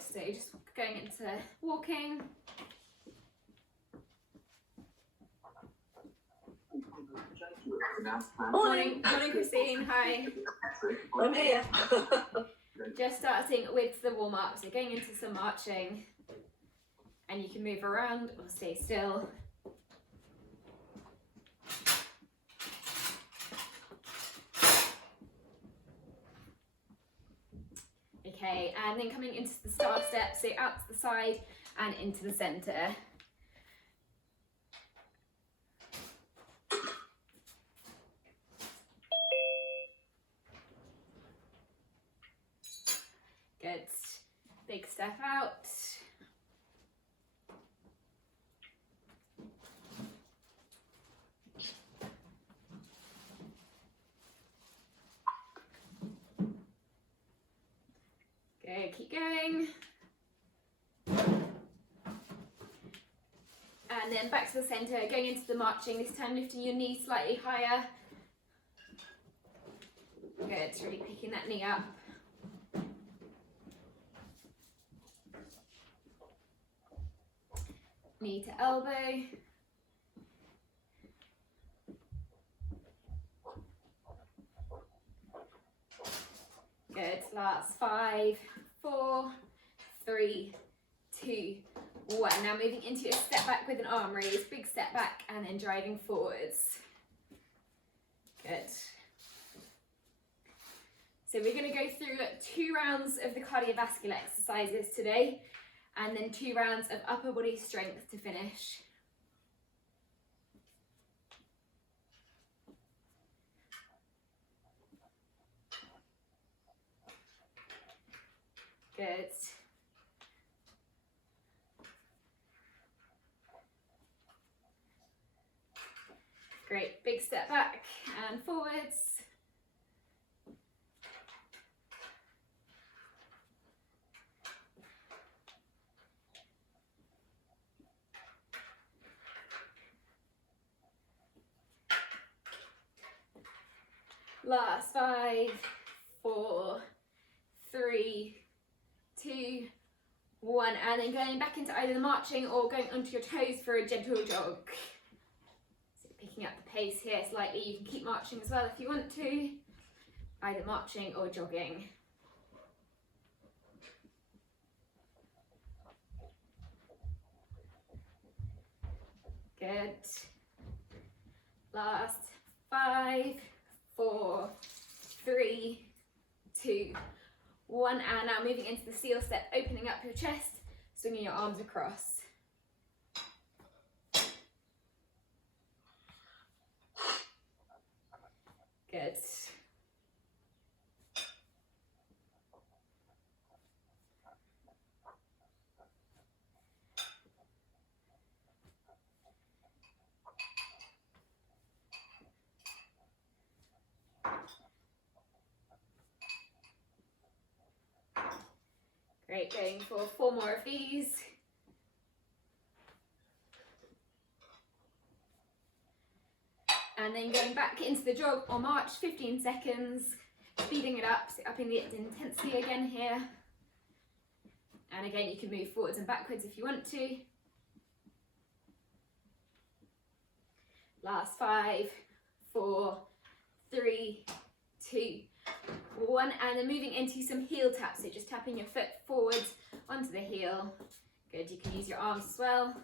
Good, so just going into walking. Morning, Christine, hi. I'm here. Just starting with the warm-up, so going into some marching, and you can move around or stay still. Okay, and then coming into the star step, so out to the side and into the centre. Good. Big step out. Good, keep going. And then back to the centre, going into the marching, this time lifting your knee slightly higher. Good, really picking that knee up. Knee to elbow. Good, last 5, 4, 3, 2, 1. Now moving into a step back with an arm raise, big step back and then driving forwards. Good. So we're going to go through 2 rounds of the cardiovascular exercises today and then 2 rounds of upper body strength to finish. Good. Great, big step back and forwards. Last 5, 4, 3, 2, 1, and then going back into either the marching or going onto your toes for a gentle jog. So picking up the pace here slightly, you can keep marching as well if you want to, either marching or jogging. Good. Last 5, 4, 3, 2, 1, and now moving into the seal step, opening up your chest, swinging your arms across. Good. Great, going for 4 more of these. And then going back into the jog or march, 15 seconds, speeding it up, so upping the intensity again here. And again, you can move forwards and backwards if you want to. Last 5, 4, 3, 2, 1, and then moving into some heel taps, so just tapping your foot forwards onto the heel. Good, you can use your arms as well.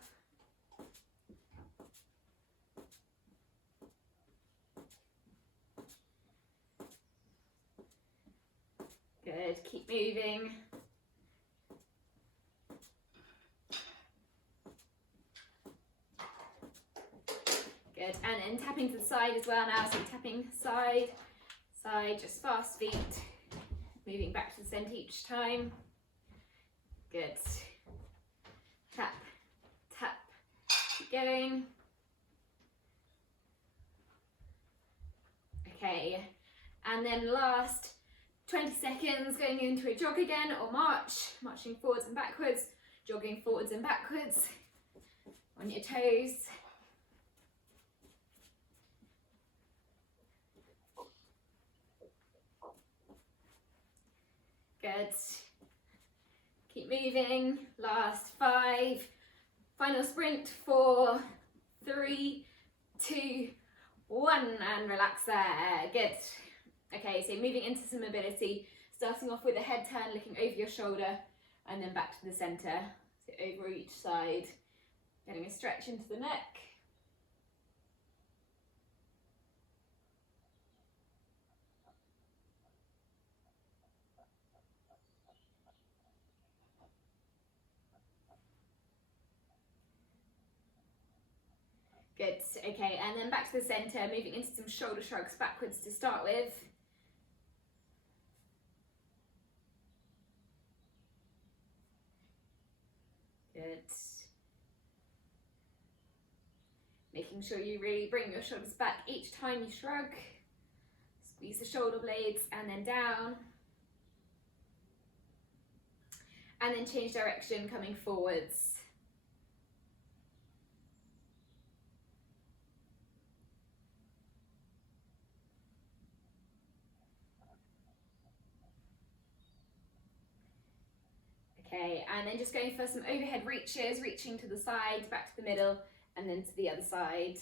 Good, keep moving. Good, and then tapping to the side as well now, so tapping side, side, just fast feet, moving back to the centre each time. Good. Tap, tap, keep going. Okay, and then last 20 seconds going into a jog again or march, marching forwards and backwards, jogging forwards and backwards on your toes. Good. Keep moving. Last 5. Final sprint. 4, 3, 2, 1, and relax there. Good. Okay, so moving into some mobility, starting off with a head turn, looking over your shoulder, and then back to the centre. So over each side, getting a stretch into the neck. Good, okay, and then back to the centre, moving into some shoulder shrugs backwards to start with. Good. Making sure you really bring your shoulders back each time you shrug. Squeeze the shoulder blades and then down. And then change direction, coming forwards. Okay, and then just going for some overhead reaches, reaching to the side, back to the middle, and then to the other side.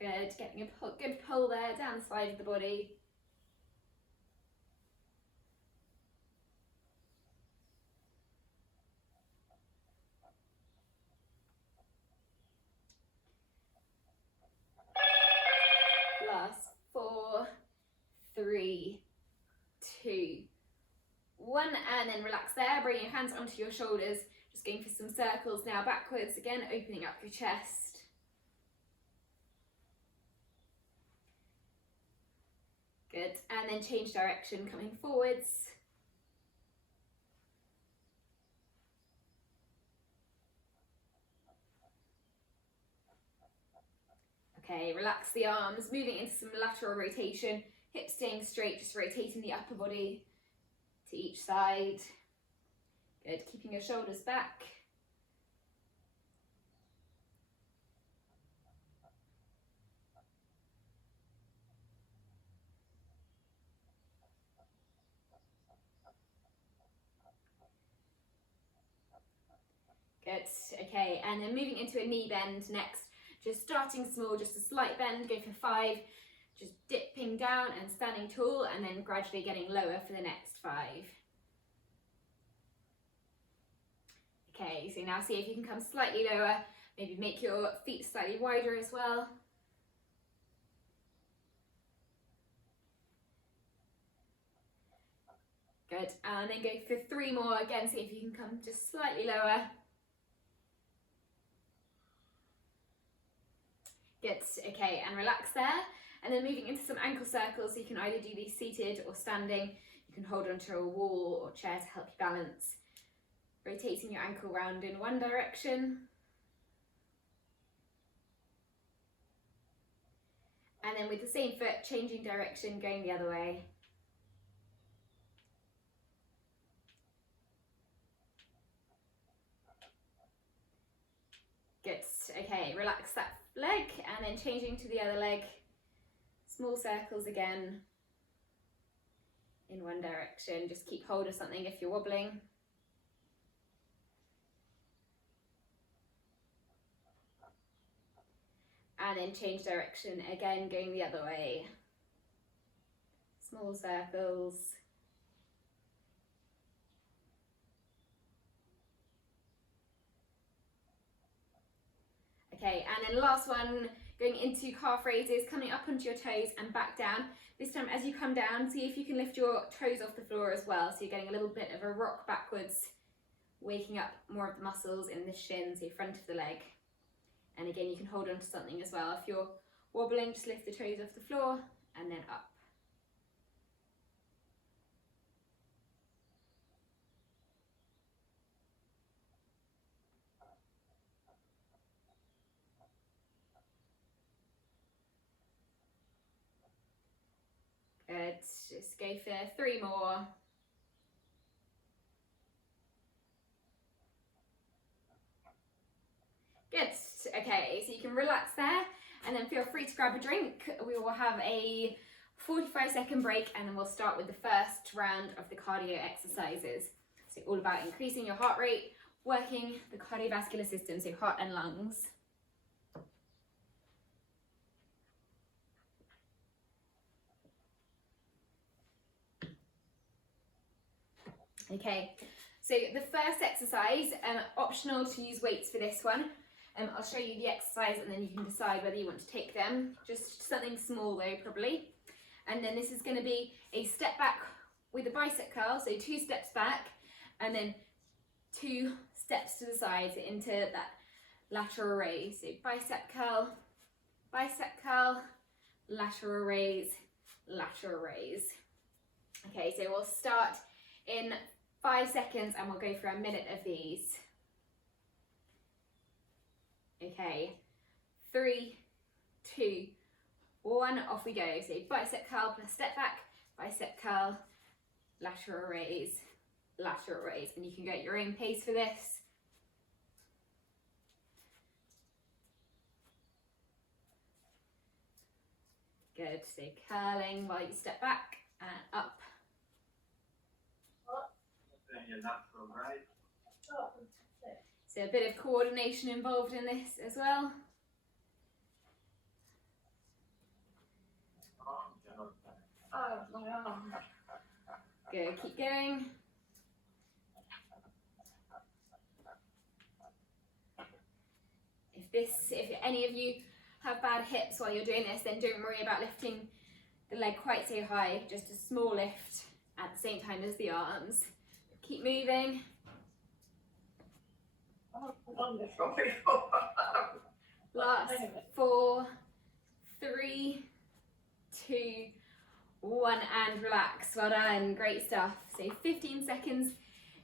Good, getting a good pull there down the side of the body. Last 4, 3, 2, 1, and then relax there. Bring your hands onto your shoulders. Just going for some circles now backwards. Again, opening up your chest. Good, and then change direction, coming forwards. Okay, relax the arms, moving into some lateral rotation, hips staying straight, just rotating the upper body to each side. Good, keeping your shoulders back. Good, okay, and then moving into a knee bend next. Just starting small, just a slight bend, go for 5, just dipping down and standing tall, and then gradually getting lower for the next 5. Okay, so now see if you can come slightly lower, maybe make your feet slightly wider as well. Good, and then go for 3 more, again, see if you can come just slightly lower. Good, okay, and relax there. And then moving into some ankle circles, so you can either do these seated or standing. You can hold onto a wall or chair to help you balance. Rotating your ankle round in one direction. And then with the same foot, changing direction, going the other way. Good, okay, relax that leg and then changing to the other leg. Small circles again in one direction. Just keep hold of something if you're wobbling. And then change direction again, going the other way. Small circles. Okay, and then last one, going into calf raises, coming up onto your toes and back down. This time as you come down, see if you can lift your toes off the floor as well. So you're getting a little bit of a rock backwards, waking up more of the muscles in the shins, the front of the leg. And again, you can hold on to something as well. If you're wobbling, just lift the toes off the floor and then up. Good, just go for 3 more. Okay, so you can relax there and then feel free to grab a drink. We will have a 45-second break and then we'll start with the first round of the cardio exercises. So all about increasing your heart rate, working the cardiovascular system, so heart and lungs. Okay, so the first exercise, optional to use weights for this one. I'll show you the exercise and then you can decide whether you want to take them. Just something small though, probably. And then this is going to be a step back with a bicep curl, so 2 steps back and then 2 steps to the side, so into that lateral raise. So bicep curl, lateral raise, lateral raise. Okay, so we'll start in 5 seconds and we'll go for a minute of these. Okay, 3, 2, 1, off we go. So bicep curl plus step back, bicep curl, lateral raise, and you can go at your own pace for this. Good, so curling while you step back and up. So a bit of coordination involved in this as well. Good, keep going. If any of you have bad hips while you're doing this, then don't worry about lifting the leg quite so high, just a small lift at the same time as the arms. Keep moving. Last 4, 3, 2, 1, and relax. Well done, great stuff. So 15 seconds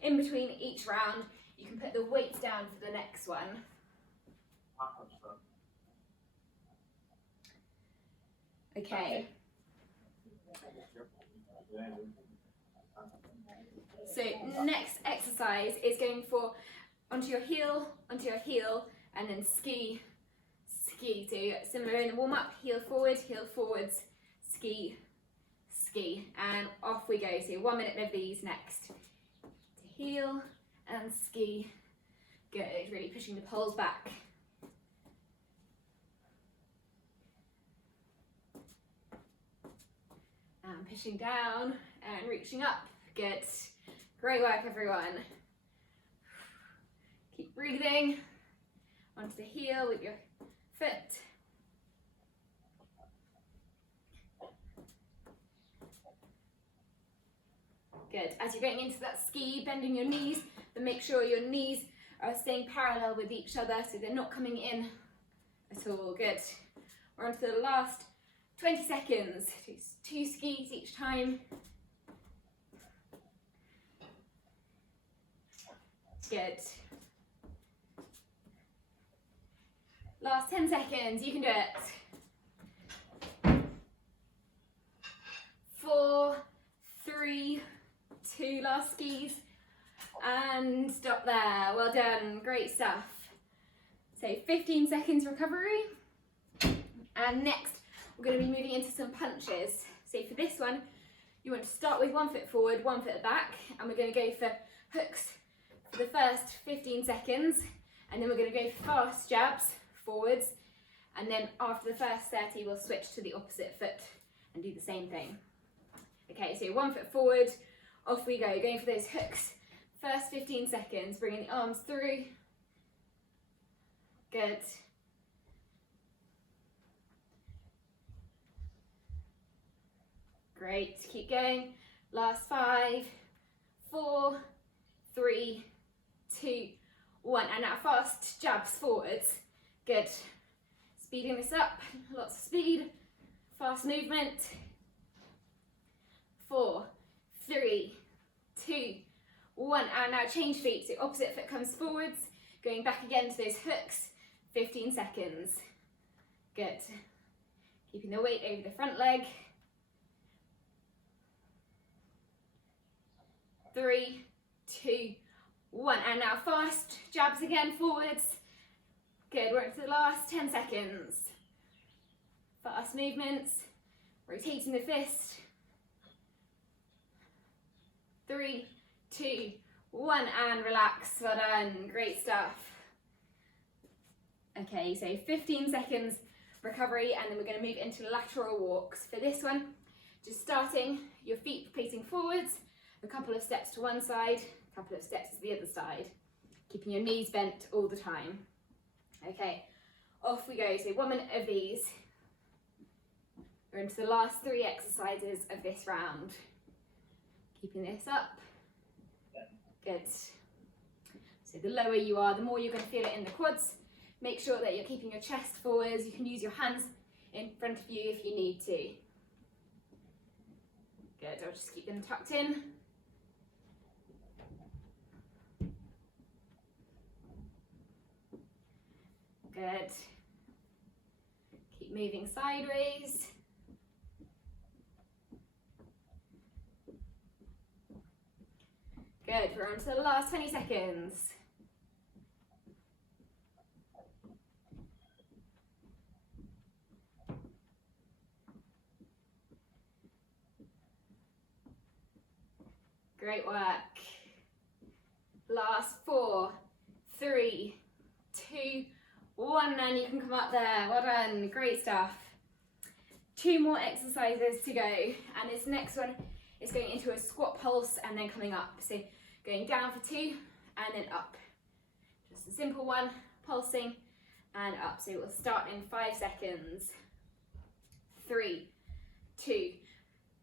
in between each round. You can put the weights down for the next one. Okay. So next exercise is going for onto your heel, and then ski. So similar in the warm-up, heel forwards, ski, and off we go. So 1 minute of these next. To heel and ski. Good, really pushing the poles back. And pushing down and reaching up. Good. Great work, everyone. Keep breathing. Onto the heel with your foot. Good. As you're going into that ski, bending your knees, but make sure your knees are staying parallel with each other so they're not coming in at all. Good. We're on to the last 20 seconds. 2 skis each time. Good. Last 10 seconds, you can do it. 4, 3, 2, last skis, and stop there. Well done, great stuff. So 15 seconds recovery, and next we're going to be moving into some punches. So for this one, you want to start with 1 foot forward, 1 foot back, and we're going to go for hooks for the first 15 seconds, and then we're going to go for fast jabs forwards, and then after the first 30 we'll switch to the opposite foot and do the same thing. Okay, so 1 foot forward, off we go, going for those hooks. First 15 seconds, bringing the arms through. Good. Great, keep going. Last 5, 4, 3, 2, 1, and now fast jabs forwards. Good. Speeding this up, lots of speed, fast movement. 4, 3, 2, 1, and now change feet. So opposite foot comes forwards, going back again to those hooks. 15 seconds. Good. Keeping the weight over the front leg. 3, 2, 1, and now fast jabs again forwards. Good, we're into the last 10 seconds. Fast movements, rotating the fist. 3, 2, 1, and relax. Well done, great stuff. Okay, so 15 seconds recovery, and then we're going to move into lateral walks. For this one, just starting, your feet facing forwards, a couple of steps to one side, a couple of steps to the other side, keeping your knees bent all the time. Okay, off we go. So 1 minute of these. We're into the last 3 exercises of this round. Keeping this up. Good. So the lower you are, the more you're going to feel it in the quads. Make sure that you're keeping your chest forwards. You can use your hands in front of you if you need to. Good, I'll just keep them tucked in. Good. Keep moving sideways. Good, we're on to the last 20 seconds. Great work. Last 4, 3, 2, 1, and you can come up there. Well done, great stuff. 2 more exercises to go, and this next one is going into a squat pulse and then coming up. So going down for 2 and then up. Just a simple one, pulsing and up. So we'll start in 5 seconds. 3, 2,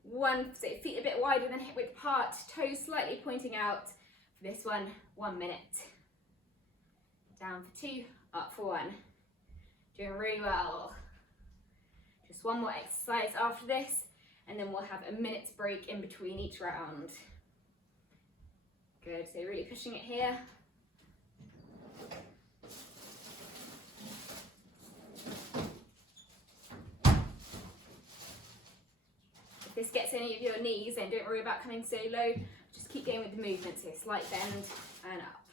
1. So feet a bit wider than hip width apart, toes slightly pointing out. For this one, 1 minute. Down for 2, up for 1. Doing really well. Just 1 more exercise after this, and then we'll have a minute's break in between each round. Good, so really pushing it here. If this gets any of your knees, then don't worry about coming so low. Just keep going with the movement, so slight bend and up.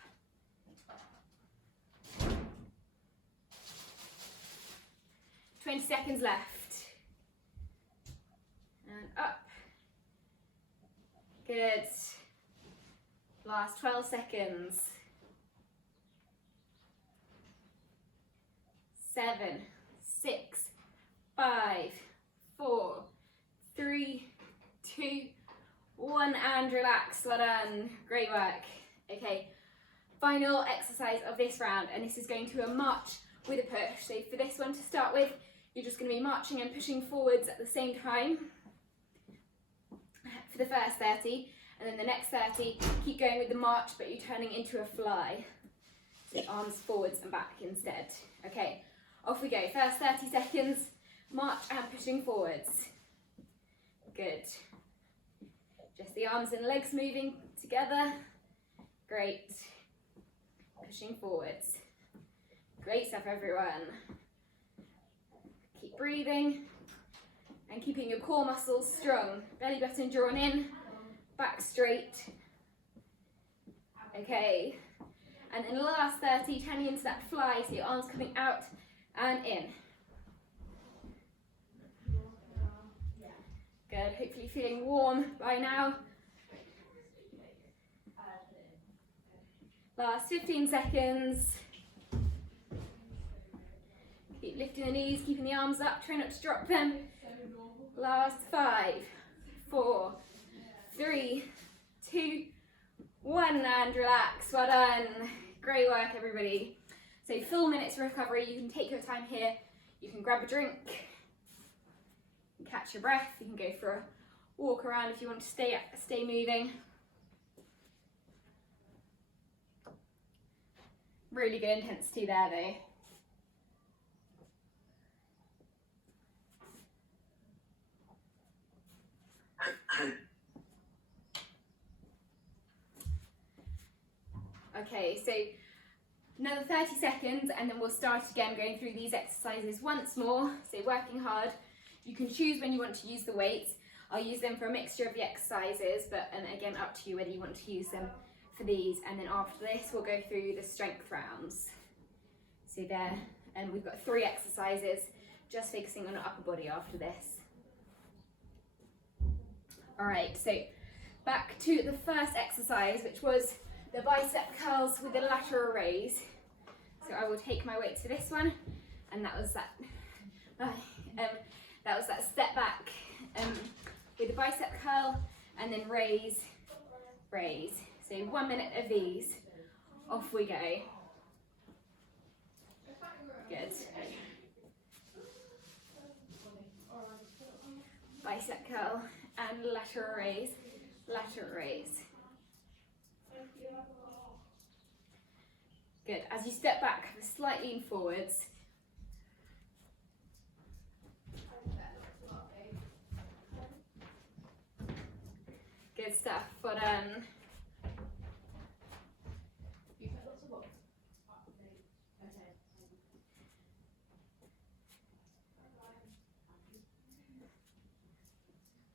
"20 seconds left. And up. Good. Last 12 seconds. 7, 6, 5, 4, 3, 2, 1, and relax. Well done. Great work. Okay, final exercise of this round, and this is going to a march with a push. So for this one to start with, you're just going to be marching and pushing forwards at the same time for the first 30, and then the next 30, keep going with the march, but you're turning into a fly. So arms forwards and back instead. Okay, off we go. First 30 seconds, march and pushing forwards. Good. Just the arms and legs moving together. Great. Pushing forwards. Great stuff, everyone. Keep breathing and keeping your core muscles strong. Belly button drawn in, back straight. Okay, and in the last 30, turning into that fly, so your arms coming out and in. Good, hopefully feeling warm by now. Last 15 seconds. Keep lifting the knees, keeping the arms up, try not to drop them. Last 5, 4, 3, 2, 1, and relax. Well done. Great work, everybody. So full minutes recovery. You can take your time here. You can grab a drink, you can catch your breath. You can go for a walk around if you want to stay moving. Really good intensity there, though. Okay, so another 30 seconds and then we'll start again going through these exercises once more. So working hard. You can choose when you want to use the weights. I'll use them for a mixture of the exercises, but again, up to you whether you want to use them for these. And then after this, we'll go through the strength rounds. So there, and we've got 3 exercises, just focusing on upper body after this. All right, so back to the first exercise, which was the bicep curls with the lateral raise. So I will take my weight to this one, and that was that. That was that step back with the bicep curl, and then raise, raise. So 1 minute of these. Off we go. Good. Bicep curl and lateral raise, lateral raise. Good. As you step back, have a slight lean forwards. Good stuff. Well done.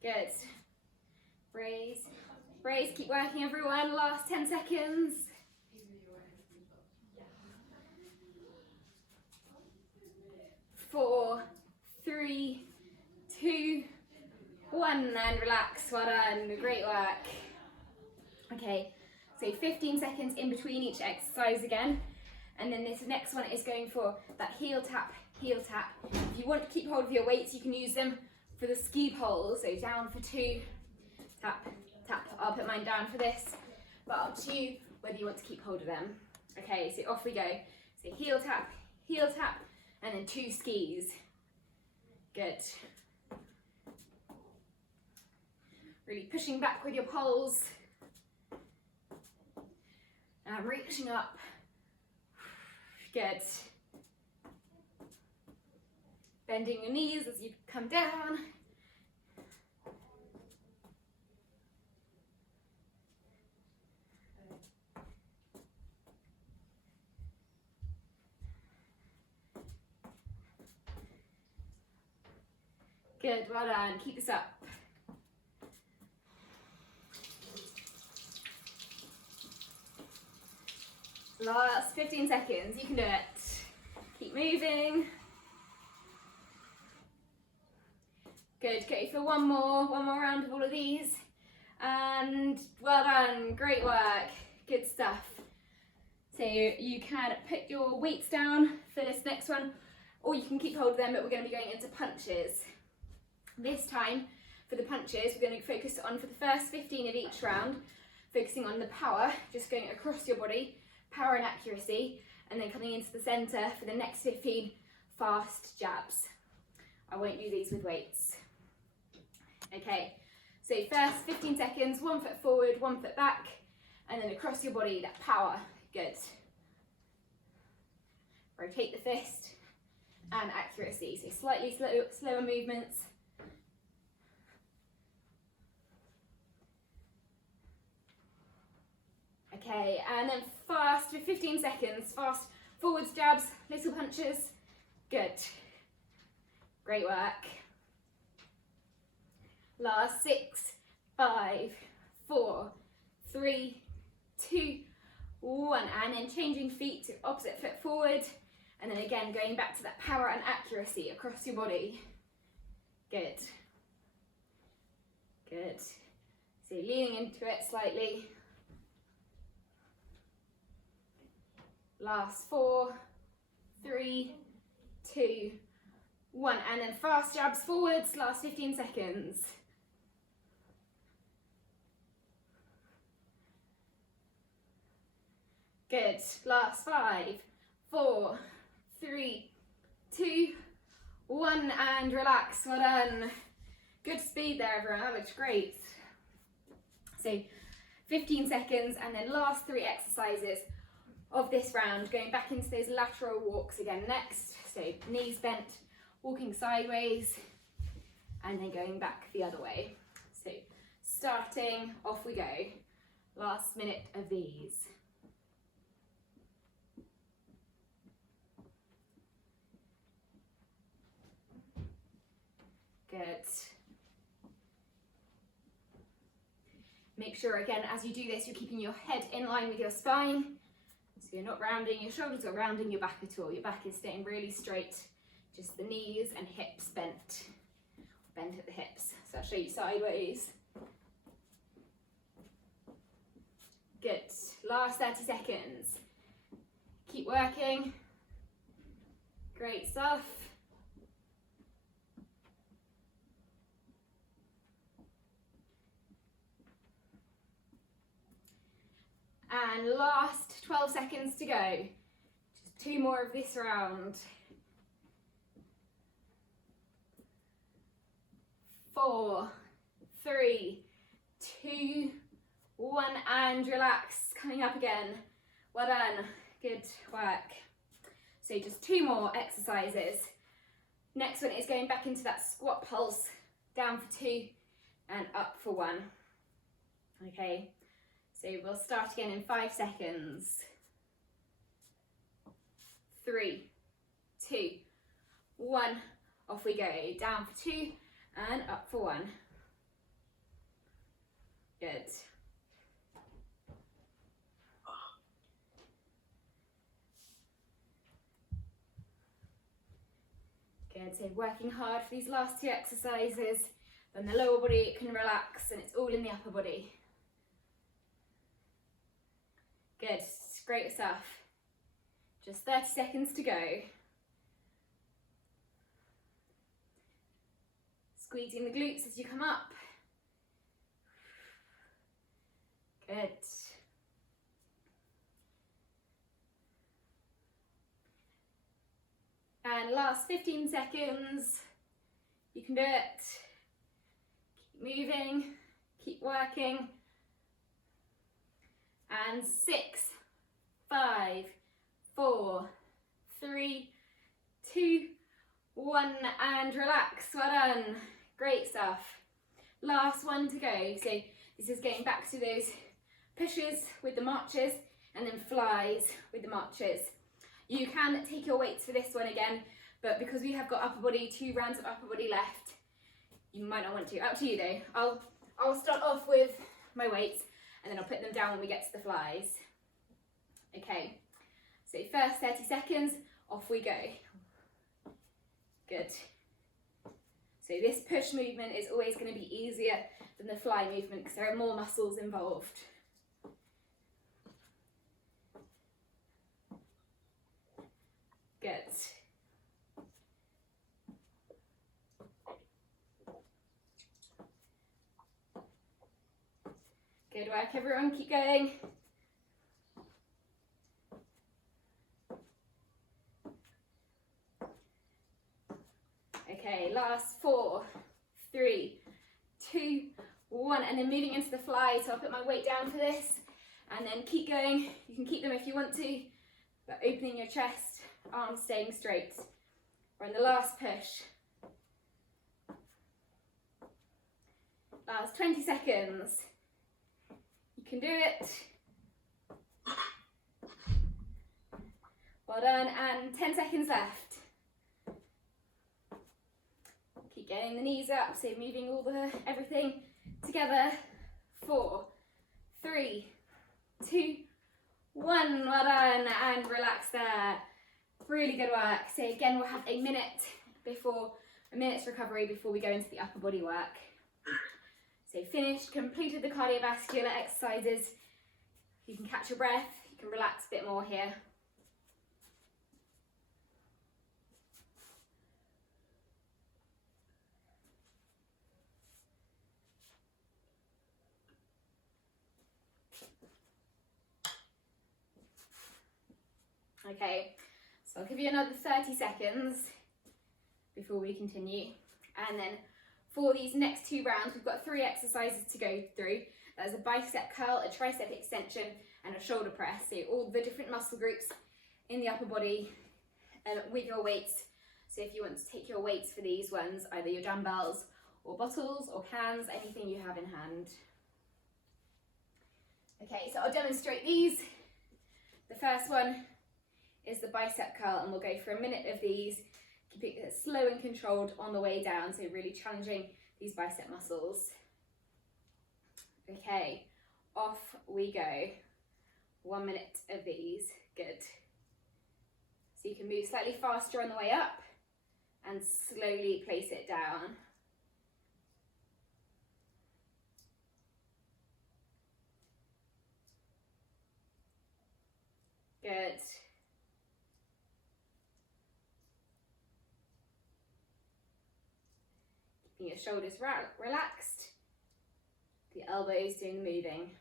Good. Raise, raise, keep working everyone, last 10 seconds. Four, three, two, one, and relax, well done, great work. Okay, so 15 seconds in between each exercise again, and then this next one is going for that heel tap, heel tap. If you want to keep hold of your weights, you can use them for the ski poles, so down for 2, tap, tap. I'll put mine down for this, but up to you whether you want to keep hold of them. Okay, so off we go. So heel tap, and then 2 skis. Good. Really pushing back with your poles. And reaching up. Good. Bending your knees as you come down. Good, well done. Keep this up. Last 15 seconds, you can do it. Keep moving. Good, go for one more round of all of these. And well done, great work, good stuff. So you can put your weights down for this next one, or you can keep hold of them, but we're going to be going into punches. This time, for the punches, we're going to focus on, for the first 15 of each round, focusing on the power, just going across your body, power and accuracy, and then coming into the centre for the next 15 fast jabs. I won't do these with weights. Okay, so first 15 seconds, 1 foot forward, 1 foot back, and then across your body, that power, good. Rotate the fist, and accuracy, so slightly slower movements. Okay, and then fast for 15 seconds, fast forwards jabs, little punches, good. Great work. Last 6, 5, 4, 3, 2, 1, and then changing feet to opposite foot forward, and then again going back to that power and accuracy across your body. Good. Good. So leaning into it slightly. Last 4, 3, 2, 1, and then fast jabs forwards, last 15 seconds. Good, last 5, 4, 3, 2, 1, and relax, well done. Good speed there everyone, that looks great. So 15 seconds, and then last 3 exercises of this round, going back into those lateral walks again next. So knees bent, walking sideways, and then going back the other way. So starting, off we go. Last minute of these. Good. Make sure again, as you do this, you're keeping your head in line with your spine. So So you're not rounding your shoulders or rounding your back at all. Your back is staying really straight, just the knees and hips bent. Bent at the hips. So I'll show you sideways. Good. Last 30 seconds. Keep working. Great stuff. And last 12 seconds to go. Just 2 more of this round. 4, 3, 2, 1, and relax. Coming up again. Well done. Good work. So just 2 more exercises. Next one is going back into that squat pulse. Down for 2 and up for 1. Okay, so we'll start again in 5 seconds. 3, 2, 1. Off we go. Down for 2 and up for 1. Good. Good, so working hard for these last 2 exercises, then the lower body can relax and it's all in the upper body. Good, great stuff. Just 30 seconds to go. Squeezing the glutes as you come up. Good. And last 15 seconds. You can do it. Keep moving, keep working. And 6, 5, 4, 3, 2, 1, and relax. Well done. Great stuff. Last one to go. So this is getting back to those pushes with the marches and then flies with the marches. You can take your weights for this one again, but because we have got upper body, 2 rounds of upper body left, you might not want to. Up to you though. I'll start off with my weights and then I'll put them down when we get to the flies. Okay, so first 30 seconds, off we go. Good. So this push movement is always going to be easier than the fly movement because there are more muscles involved. Good. Good work everyone, keep going. Okay, last 4, 3, 2, 1, and then moving into the fly. So I'll put my weight down for this and then keep going. You can keep them if you want to, but opening your chest, arms staying straight. We're in the last push. Last 20 seconds. You can do it. Well done, and 10 seconds left. Keep getting the knees up, so moving everything together. 4, 3, 2, 1. Well done, and relax there. Really good work. So again, we'll have a minute's recovery before we go into the upper body work. So finished, completed the cardiovascular exercises. You can catch your breath, you can relax a bit more here. Okay, so I'll give you another 30 seconds before we continue. And then for these next 2 rounds, we've got 3 exercises to go through. There's a bicep curl, a tricep extension, and a shoulder press. So all the different muscle groups in the upper body with your weights. So if you want to take your weights for these ones, either your dumbbells or bottles or cans, anything you have in hand. Okay, so I'll demonstrate these. The first one is the bicep curl, and we'll go for a minute of these. Keep it slow and controlled on the way down, so really challenging these bicep muscles. Okay, off we go. 1 minute of these. Good. So you can move slightly faster on the way up and slowly place it down. Good. Keeping your shoulders relaxed, the elbows doing the moving.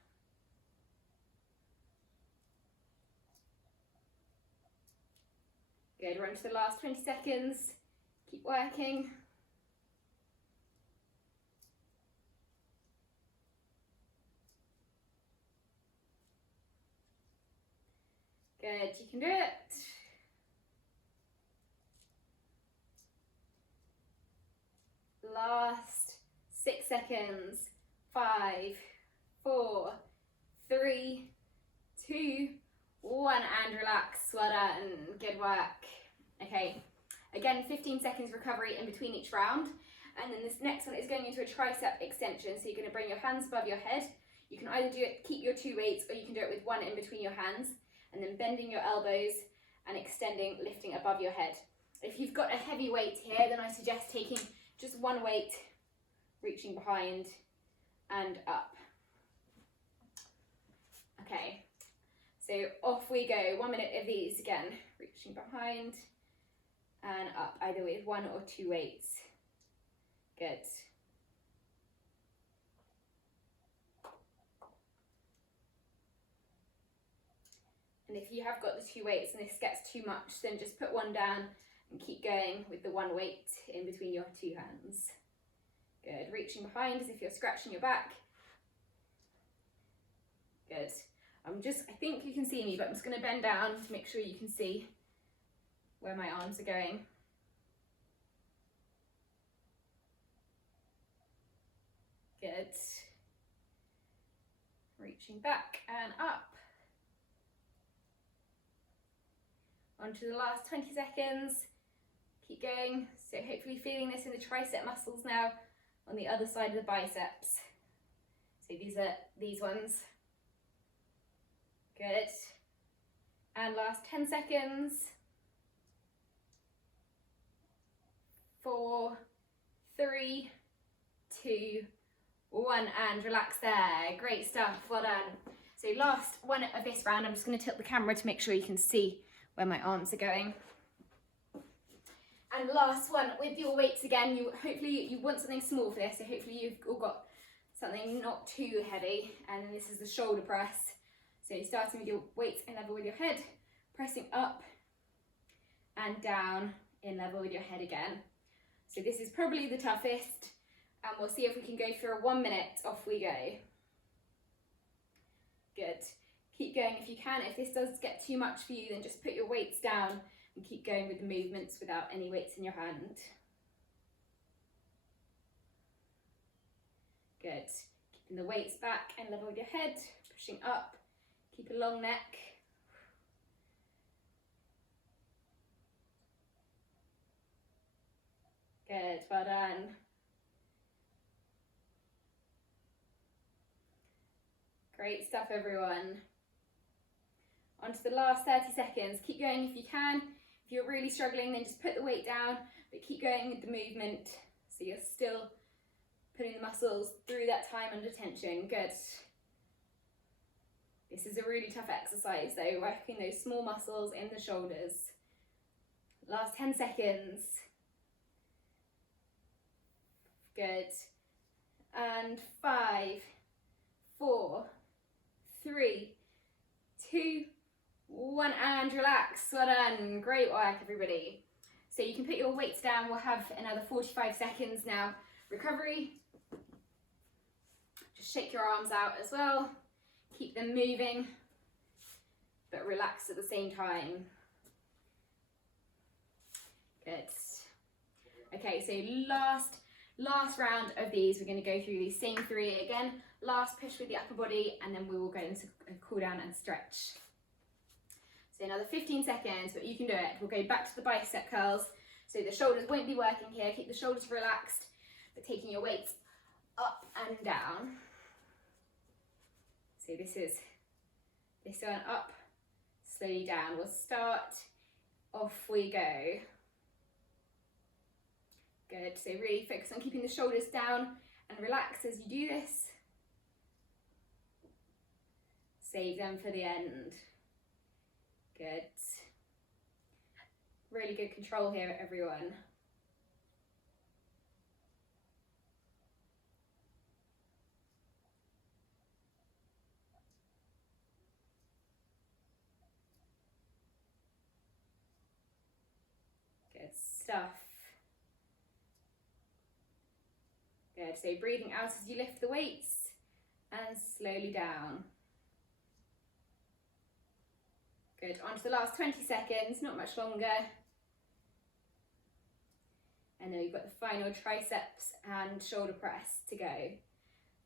Good, run to the last 20 seconds. Keep working. Good, you can do it. Last 6 seconds. 5, 4, 3, 2, 1, and relax. Well done. Good work. Okay, again, 15 seconds recovery in between each round. And then this next one is going into a tricep extension. So you're going to bring your hands above your head. You can either do it, keep your 2 weights, or you can do it with one in between your hands, and then bending your elbows and extending, lifting above your head. If you've got a heavy weight here, then I suggest taking just one weight, reaching behind and up. Okay, so off we go. 1 minute of these again, reaching behind and up, either with 1 or 2 weights. Good. And if you have got the 2 weights and this gets too much, then just put one down and keep going with the 1 weight in between your 2 hands. Good, reaching behind as if you're scratching your back. Good. I think you can see me, but I'm just going to bend down to make sure you can see where my arms are going. Good. Reaching back and up. On to the last 20 seconds. Keep going. So hopefully feeling this in the tricep muscles now on the other side of the biceps. So these are these ones. Good. And last 10 seconds. 4, 3, 2, 1, and relax there. Great stuff, well done. So last one of this round, I'm just going to tilt the camera to make sure you can see where my arms are going. And last one with your weights again. Hopefully you want something small for this, so hopefully you've all got something not too heavy. And then this is the shoulder press. So you're starting with your weights in level with your head, pressing up and down in level with your head again. So this is probably the toughest, and we'll see if we can go for a 1 minute. Off we go. Good. Keep going if you can. If this does get too much for you, then just put your weights down and keep going with the movements without any weights in your hand. Good. Keeping the weights back and level with your head, pushing up. Keep a long neck. Good, well done. Great stuff, everyone. On to the last 30 seconds. Keep going if you can. If you're really struggling, then just put the weight down, but keep going with the movement so you're still putting the muscles through that time under tension. Good. This is a really tough exercise though, working those small muscles in the shoulders. Last 10 seconds. Good. And 5, 4, 3, 2, 1, and relax. Well done. Great work, everybody. So you can put your weights down. We'll have another 45 seconds now. Recovery. Just shake your arms out as well. Keep them moving, but relax at the same time. Good. Okay, so last round of these, we're going to go through these same 3 again. Last push with the upper body, and then we will go into a cool down and stretch. So another 15 seconds, but you can do it. We'll go back to the bicep curls. So the shoulders won't be working here. Keep the shoulders relaxed, but taking your weights up and down. So this one up, slowly down. We'll start, off we go. Good, so really focus on keeping the shoulders down and relax as you do this. Save them for the end. Good. Really good control here, everyone. Good stuff. Good, so breathing out as you lift the weights and slowly down. Good, on to the last 20 seconds, not much longer. And then we've got the final triceps and shoulder press to go.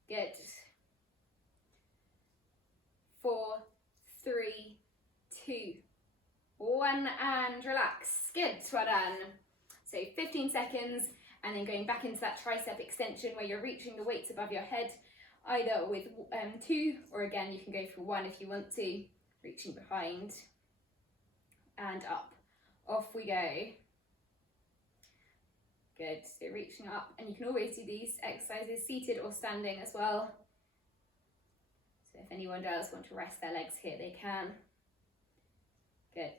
Good. 4, 3, 2, 1, and relax. Good, well done. So 15 seconds, and then going back into that tricep extension where you're reaching the weights above your head, either with 2, or again, you can go for 1 if you want to, reaching behind and up. Off we go. Good, so reaching up, and you can always do these exercises seated or standing as well. So if anyone does want to rest their legs here, they can. Good.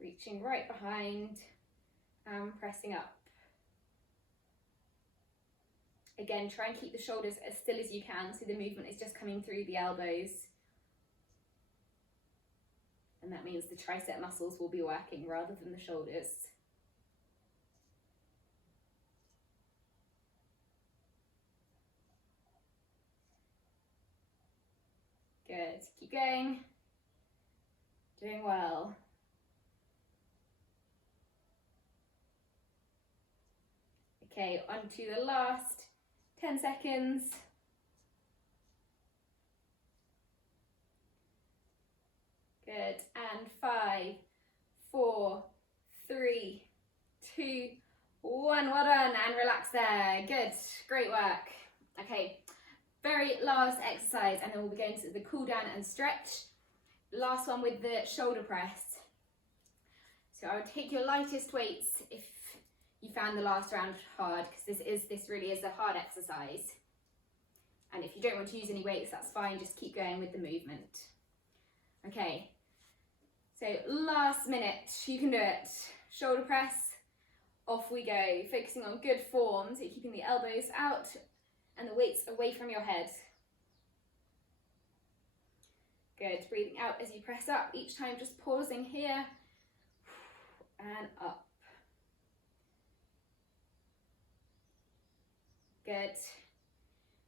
Reaching right behind and pressing up. Again, try and keep the shoulders as still as you can, so the movement is just coming through the elbows. And that means the tricep muscles will be working rather than the shoulders. Good, keep going. Doing well. Okay, on to the last 10 seconds. Good, and 5, 4, 3, 2, 1, well done, and relax there. Good, great work. Okay, very last exercise, and then we'll be going to the cool down and stretch. Last one with the shoulder press. So I would take your lightest weights if you found the last round hard, because this really is a hard exercise. And if you don't want to use any weights, that's fine, just keep going with the movement. Okay, so last minute, you can do it. Shoulder press, off we go, focusing on good form, so you're keeping the elbows out and the weights away from your head. Good, breathing out as you press up, each time just pausing here and up. Good,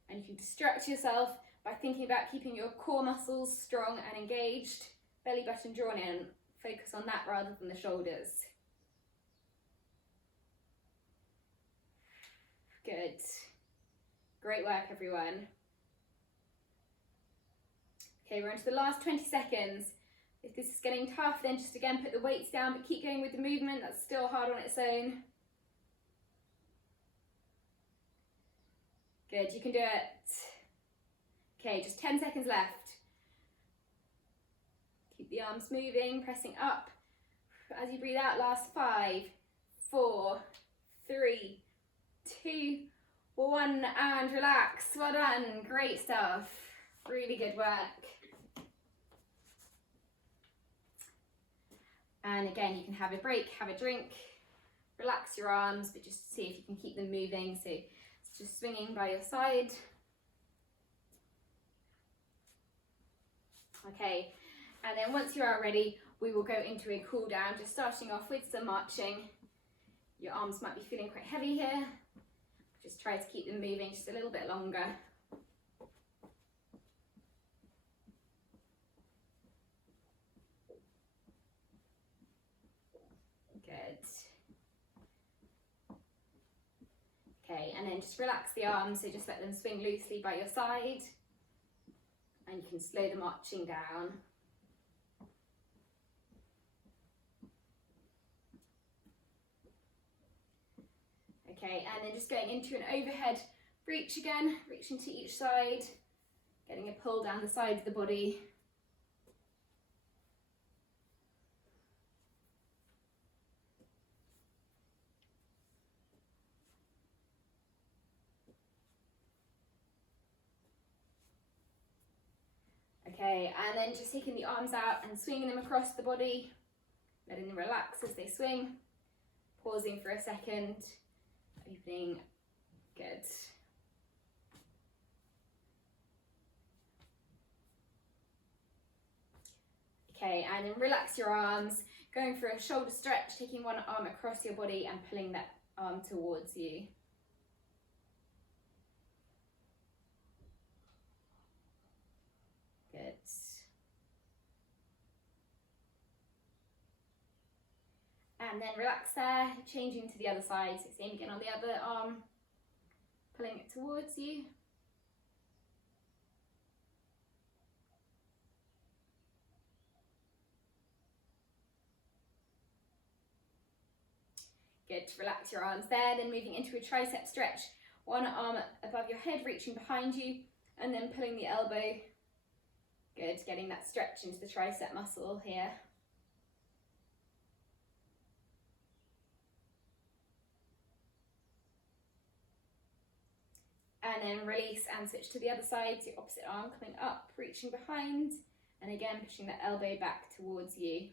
and you can distract yourself by thinking about keeping your core muscles strong and engaged, belly button drawn in, focus on that rather than the shoulders. Good, great work everyone. Okay, we're on to the last 20 seconds. If this is getting tough, then just again put the weights down, but keep going with the movement, that's still hard on its own. Good, you can do it. Okay, just 10 seconds left. Keep the arms moving, pressing up. As you breathe out, last 5, 4, 3, 2, 1, and relax. Well done, great stuff. Really good work. And again, you can have a break, have a drink, relax your arms, but just see if you can keep them moving. So it's just swinging by your side. Okay, and then once you are ready, we will go into a cool down, just starting off with some marching. Your arms might be feeling quite heavy here. Just try to keep them moving just a little bit longer. Good. Okay, and then just relax the arms, so just let them swing loosely by your side. And you can slow the marching down. Okay, and then just going into an overhead reach again, reaching to each side, getting a pull down the side of the body, Okay, and then just taking the arms out and swinging them across the body, letting them relax as they swing, pausing for a second, opening, good. Okay, and then relax your arms, going for a shoulder stretch, taking one arm across your body and pulling that arm towards you. Good. And then relax there, changing to the other side, so same again on the other arm, pulling it towards you. Good, relax your arms there, then moving into a tricep stretch, one arm above your head, reaching behind you, and then pulling the elbow. Good, getting that stretch into the tricep muscle here. And then release and switch to the other side, so your opposite arm coming up, reaching behind, and again pushing that elbow back towards you.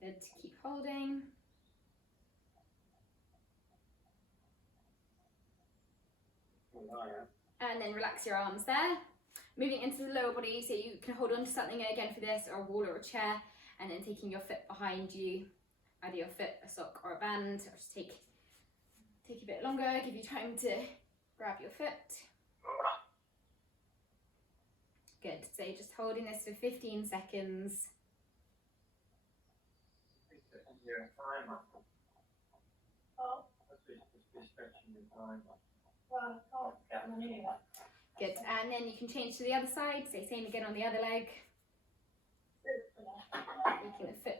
Good, keep holding. And then relax your arms there. Moving into the lower body, so you can hold on to something again for this, or a wall or a chair, and then taking your foot behind you, either your foot, a sock or a band, or just take a bit longer, give you time to grab your foot. Good, so just holding this for 15 seconds. Good, and then you can change to the other side, so same again on the other leg. Taking the foot,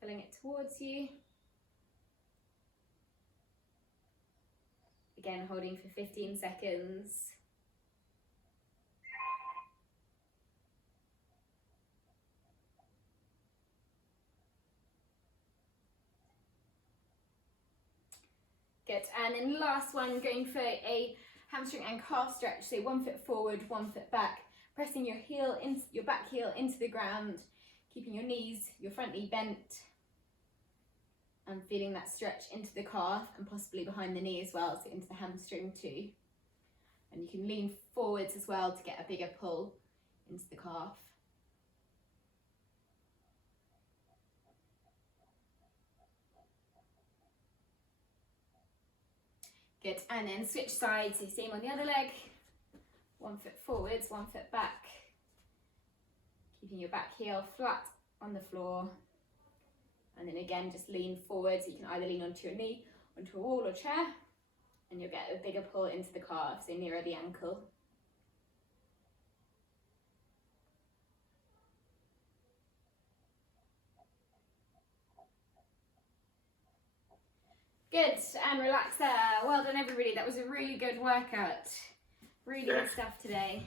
pulling it towards you. Again, holding for 15 seconds. Good, and then last one, going for a hamstring and calf stretch, so 1 foot forward, 1 foot back, pressing your back heel into the ground, keeping your knees, your front knee bent, and feeling that stretch into the calf and possibly behind the knee as well, so into the hamstring too. And you can lean forwards as well to get a bigger pull into the calf. Good, and then switch sides, so same on the other leg. 1 foot forwards, 1 foot back. Keeping your back heel flat on the floor. And then again, just lean forward, so you can either lean onto your knee, onto a wall or chair, and you'll get a bigger pull into the calf, so nearer the ankle. Good, and relax there. Well done everybody, that was a really good workout. Really good stuff today.